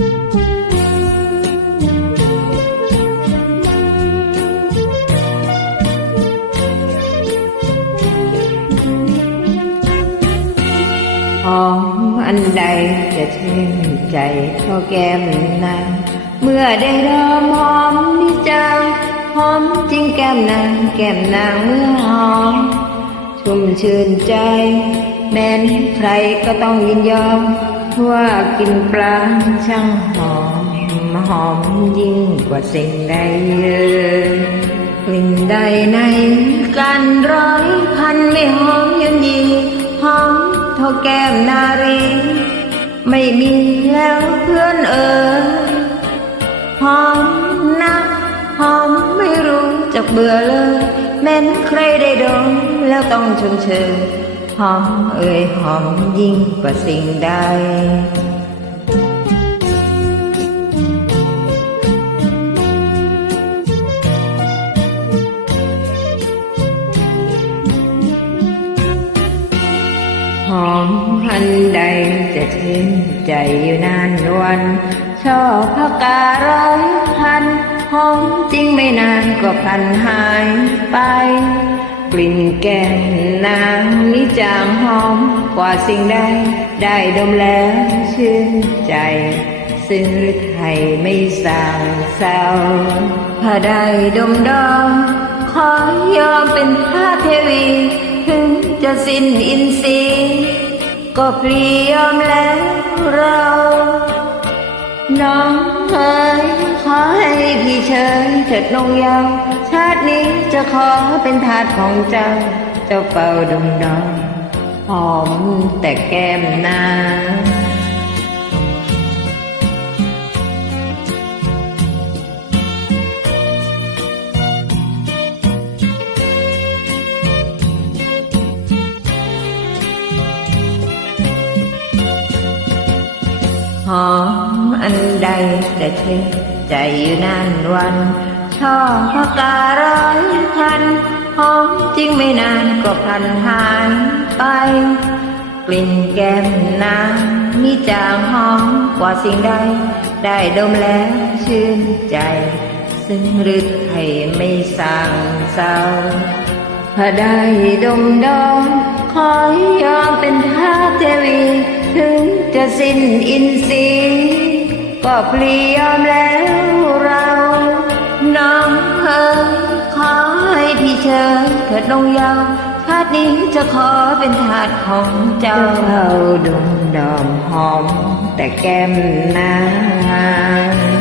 หอมอันใดจะชื่นใจเท่าแก้มนางเมื่อได้รอมหอมนิจังหอมจริงแก้มนางแก้มนางเมื่อหอม ชุ่มชื่นใจ แม้นใครก็ต้องยินยอม ว่ากินปลาช่างหอมหอมยิ่งกว่าสิ่งใดเลยกลิ่นใดในการร้อยพันไม่หอมยันยีหอมเท่าแก้มนารี ไม่มีแล้วเพื่อนเอ่ยหอมนะหอมไม่รู้จักเบื่อเลยแม้นใครได้ดมแล้วต้องชมเชย หอมเอ่ยหอมยิ่งกว่าสิ่งใดหอมพันใดจะชื่นใจอยู่นานวันชอบพักการ้อยพันหอมจริงไม่นานก็พันหายไป กลิ่นแก้มนางมิจางหอมกว่าสิ่งใดได้ดมแล้วชื่นใจ ซึ่งฤทัยไม่สางเศร้าถ้าได้ดมดอมขอยอมเป็นพระเทวี ถึงจะสิ้นอินทรีย์ก็พลียอมแล้วเรา น้องเอ๋ยขอให้พี่เชยเถิดนงยาวาตินี้จะขอเป็นทาสของเจ้า เจ้าเฝ้าดมดอมหอมแต่แก้มนางหอมอันใดแต่เชื่อใจอยู่นานวัน ชอพะการ้อยพันหอมจริงไม่นานก็พันหายไป กลิ่นแก้มนางมีจางหอมกว่าสิ่งใด ได้ดมแล้วชื่นใจ ซึ่งฤทธิ์ให้ไม่สั่งเศร้าถ้าได้ดมดมขอยอมเป็นทาเทวี ถึงจะสิ้นอินทรีย์ก็พลียอมแล้วรา เอ๋ยขอให้พี่เชิญเกิดนงยาวชาตินี้จะขอเป็นทาสของเจ้าเฝ้าดงดอมหอม แต่แก้มนาง